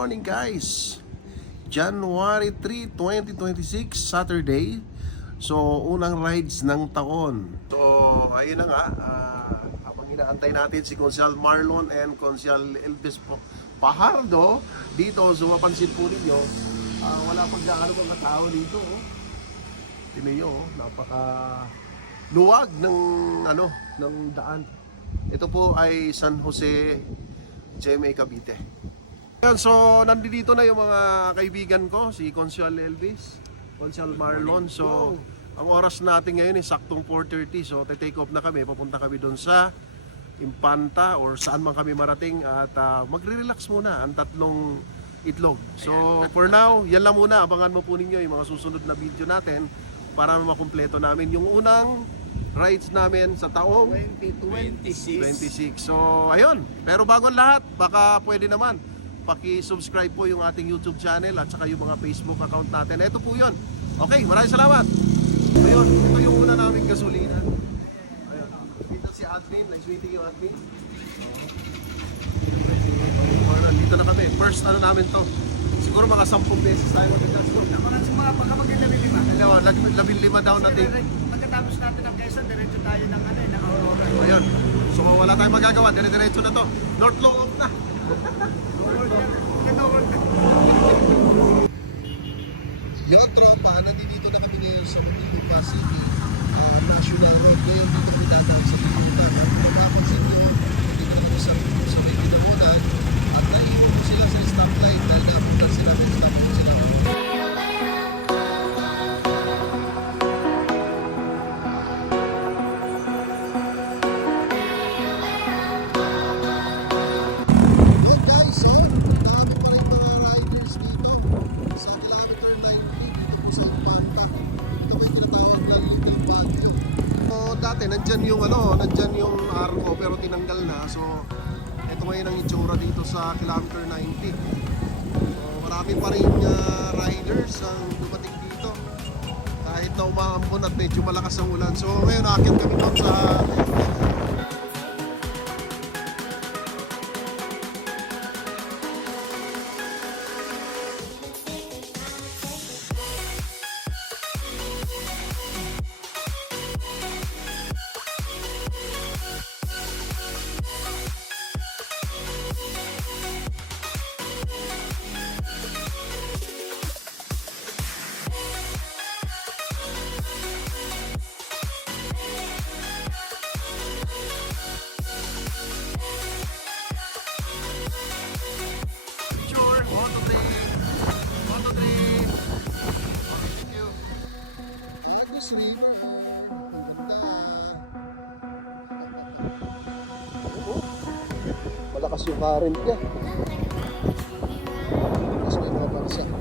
morning guys. January 3, 2026, Saturday. So, unang rides ng taon. So, ayun na nga. Habang inaantay natin si Consial Marlon and Consial Elvis Pajardo dito. So, mapansin po ninyo, wala pang gaano mga tao dito. Tingnan nyo, napaka luwag ng daan. Ito po ay San Jose, GMA Cavite. So, nandito na yung mga kaibigan ko, si Consial Elvis, Consial Marlon. So, ang oras natin ngayon ay saktong 4:30. So, take off na kami. Papunta kami doon sa Impanta or saan man kami marating. At magre-relax muna ang tatlong itlog. So, for now, yan lang muna. Abangan mo po ninyo yung mga susunod na video natin para makumpleto namin yung unang rides namin sa taong 2026. So, ayun. Pero bago ang lahat, baka pwede naman paki-subscribe po yung ating YouTube channel at saka yung mga Facebook account natin. Ito po yun. Okay, maraming salamat. Ayun, ito yung una naming gasolinan. Ayun, dito si admin. Nice meeting you, admin. Dito na kami. First namin to. Siguro mga 10 beses tayo mag-transport. Baka mag-15. 15 daw natin. Pagkatapos natin ng Quezon, diretso tayo ng Aurora. Ayun. So wala tayong magagawa. Dire-diretso na to. North Loob na. Yung tropa, nandito na kami ngayon sa Muntinlupa City National Road. Ngayon dito kami dadaan sa Muntinlupa. Makapansin nyo, dito na sa may pinamunan at naiwan ko sila sa stoplight dahil napuntan sila sa stoplight sila. Nandyan yung arco pero tinanggal na. So, ito ngayon ang itsura dito sa kilometer 90. So, marami pa rin riders ang dumating dito. Kahit na umaambon at medyo malakas ang ulan. So, ngayon aakyat kami doon sa malakas yung current niya. Tapos may mga barsa.